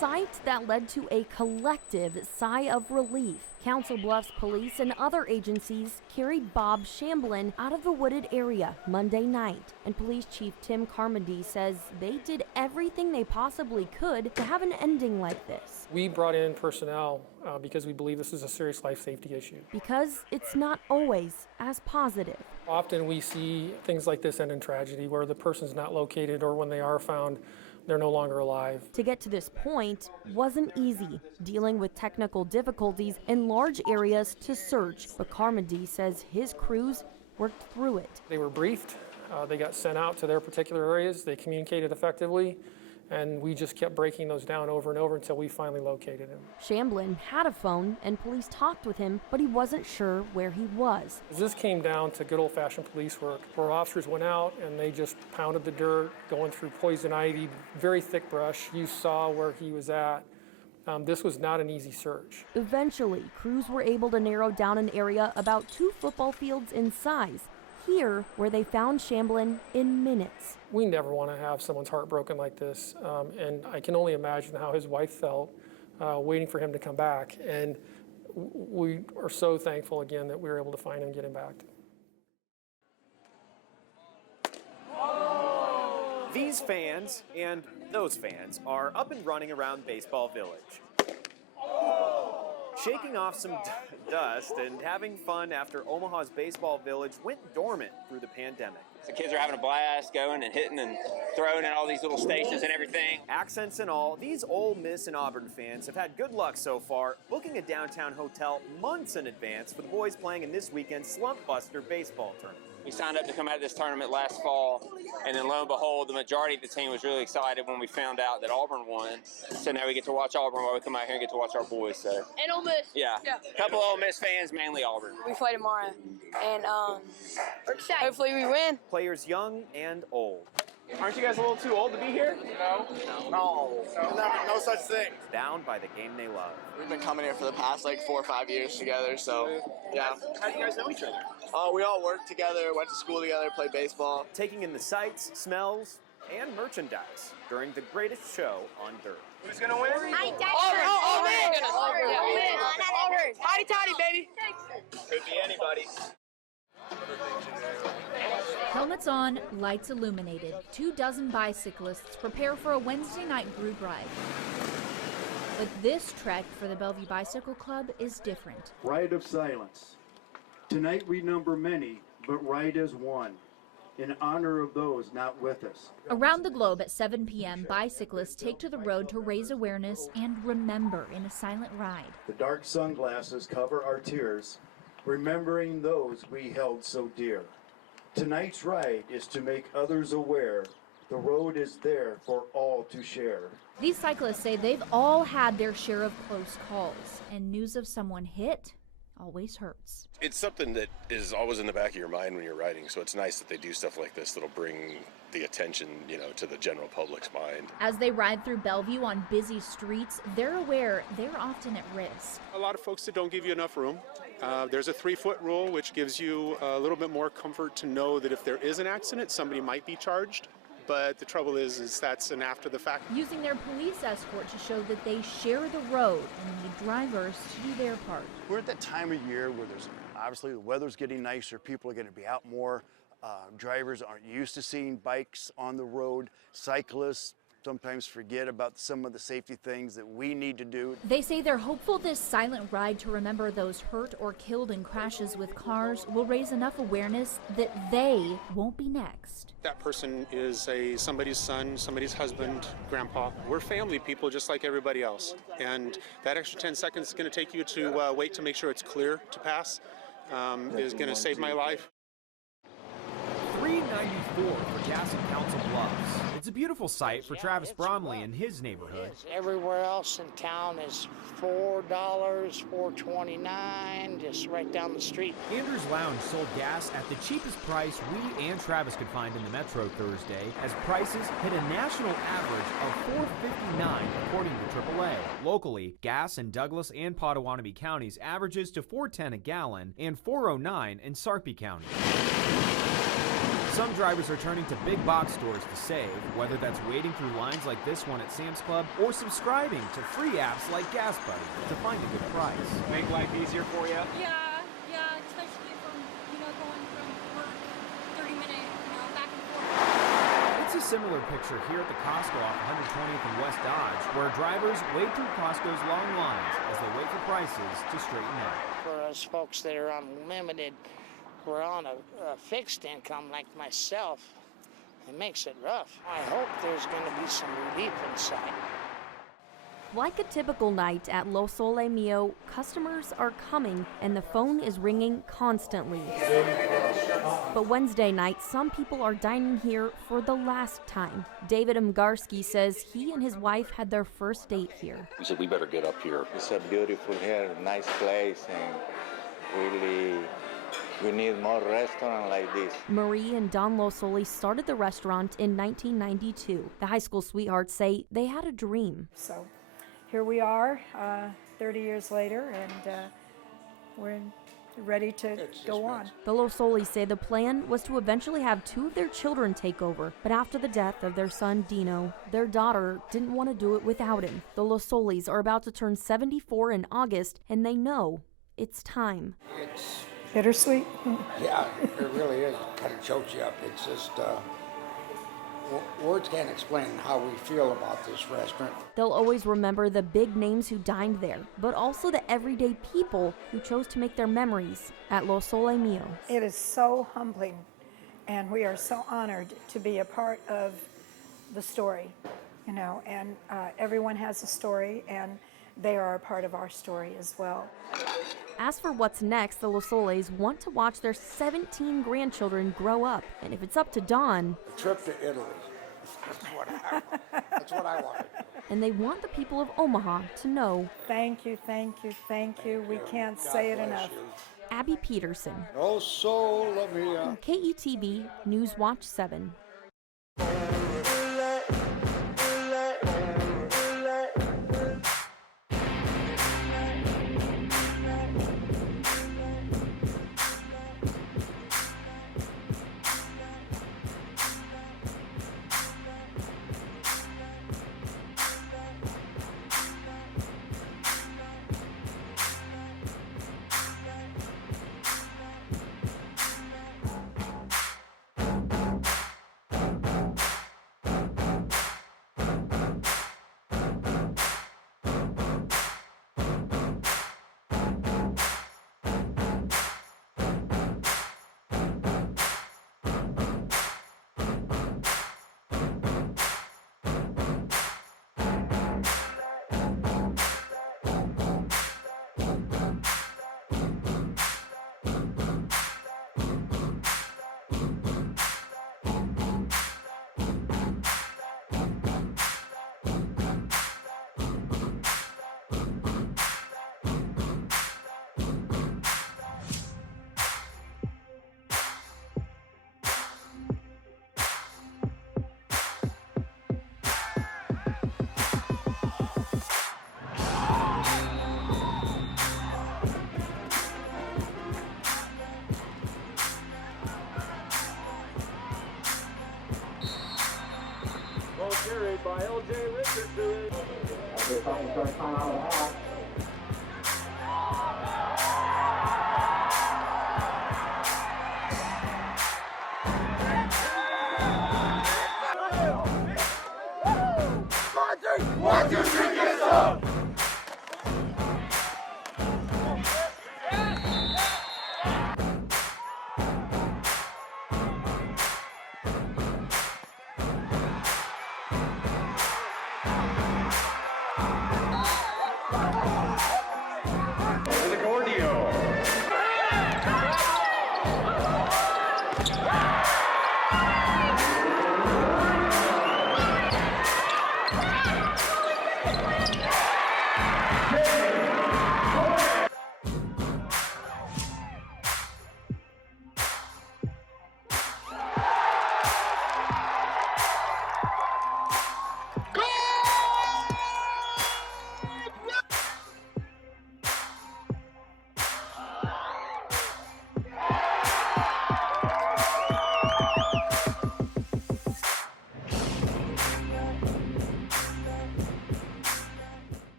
sight that led to a collective sigh of relief. Council Bluffs police and other agencies carried Bob Shamblin out of the wooded area Monday night, and Police Chief Tim Carmody says they did everything they possibly could to have an ending like this. We brought in personnel because we believe this is a serious life safety issue. Because it's not always as positive. Often we see things like this end in tragedy where the person's not located, or when they are found, they're no longer alive. To get to this point wasn't easy, dealing with technical difficulties in large areas to search, but Carmody says his crews worked through it. They were briefed, they got sent out to their particular areas, they communicated effectively, and we just kept breaking those down over and over until we finally located him. Shamblin had a phone and police talked with him, but he wasn't sure where he was. This came down to good old-fashioned police work, where officers went out and they just pounded the dirt, going through poison ivy, very thick brush. You saw where he was at. This was not an easy search. Eventually, crews were able to narrow down an area about 2 football fields in size. Here, where they found Shamblin in minutes. We never want to have someone's heart broken like this, and I can only imagine how his wife felt waiting for him to come back. And we are so thankful again that we were able to find him and get him back. These fans and those fans are up and running around Baseball Village, shaking off some dust and having fun after Omaha's Baseball Village went dormant through the pandemic. The kids are having a blast going and hitting and throwing at all these little stations and everything. Accents and all, these Ole Miss and Auburn fans have had good luck so far, booking a downtown hotel months in advance for the boys playing in this weekend's Slump Buster baseball tournament. We signed up to come out of this tournament last fall, and then lo and behold, the majority of the team was really excited when we found out that Auburn won. So now we get to watch Auburn while we come out here and get to watch our boys. So. And Ole Miss. Yeah. A couple Ole Miss fans, mainly Auburn. We play tomorrow, and we're excited. Hopefully we win. Players young and old. Aren't you guys a little too old to be here? No, such thing. Down by the game they love. We've been coming here for the past like 4 or 5 years together, so yeah. How do you guys know each other? We all worked together, went to school together, played baseball. Taking in the sights, smells, and merchandise during the greatest show on dirt. Who's gonna win? Auburn! Hotty toddy, baby! Could be anybody. Helmets on, lights illuminated. 24 bicyclists prepare for a Wednesday night group ride. But this trek for the Bellevue Bicycle Club is different. Ride of silence. Tonight we number many, but ride as one, in honor of those not with us. Around the globe at 7 p.m., bicyclists take to the road to raise awareness and remember in a silent ride. The dark sunglasses cover our tears, remembering those we held so dear. Tonight's ride is to make others aware the road is there for all to share. These cyclists say they've all had their share of close calls, and news of someone hit always hurts. It's something that is always in the back of your mind when you're riding, so it's nice that they do stuff like this that'll bring the attention, to the general public's mind. As they ride through Bellevue on busy streets, they're aware they're often at risk. A lot of folks that don't give you enough room. There's a 3-foot rule, which gives you a little bit more comfort to know that if there is an accident, somebody might be charged. But the trouble is that's an after the fact. Using their police escort to show that they share the road and need drivers to do their part. We're at that time of year where there's obviously the weather's getting nicer, people are going to be out more. Drivers aren't used to seeing bikes on the road. Cyclists sometimes forget about some of the safety things that we need to do. They say they're hopeful this silent ride to remember those hurt or killed in crashes with cars will raise enough awareness that they won't be next. That person is somebody's son, somebody's husband, grandpa. We're family people just like everybody else. And that extra 10 seconds is going to take you to wait to make sure it's clear to pass is going to save my life. $3.94 for gas in Council Bluffs. It's a beautiful sight for Travis Bromley and his neighborhood. Everywhere else in town is $4, $4.29, just right down the street. Andrews Lounge sold gas at the cheapest price we and Travis could find in the Metro Thursday, as prices hit a national average of $4.59 according to AAA. Locally, gas in Douglas and Pottawatomie counties averages to $4.10 a gallon and $4.09 in Sarpy County. some drivers are turning to big box stores to save, whether that's waiting through lines like this one at Sam's Club or subscribing to free apps like Gas Buddy to find a good price. Make life easier for you? Yeah, especially from, going from work 30-minute, back and forth. It's a similar picture here at the Costco off 120th and West Dodge, where drivers wade through Costco's long lines as they wait for prices to straighten out. For us folks that are unlimited, we're on a fixed income like myself. It makes it rough. I hope there's going to be some relief inside. Like a typical night at Lo Sole Mio, customers are coming and the phone is ringing constantly. But Wednesday night, some people are dining here for the last time. David Mgarski says he and his wife had their first date here. We said we better get up here. It's a beautiful here, nice place, and really we need more restaurants like this. Marie and Don Lo Sole started the restaurant in 1992. The high school sweethearts say they had a dream. So here we are 30 years later, and we're ready to go on. The Lo Soles say the plan was to eventually have two of their children take over, but after the death of their son Dino, their daughter didn't want to do it without him. The Lo Soles are about to turn 74 in August, and they know it's time. It's bittersweet. Yeah, it really is. It kind of chokes you up. It's just words can't explain how we feel about this restaurant. They'll always remember the big names who dined there, but also the everyday people who chose to make their memories at Lo Sole Mio. It is so humbling, and we are so honored to be a part of the story, and everyone has a story, and they are a part of our story as well. As for what's next, the Lo Soles want to watch their 17 grandchildren grow up. And if it's up to Dawn, A trip to Italy. That's what I wanted. and they want the people of Omaha to know. Thank you. We can't say it enough. Abby Peterson. No soul of me. KETV News Watch 7. Ball carried by L.J. Richardson.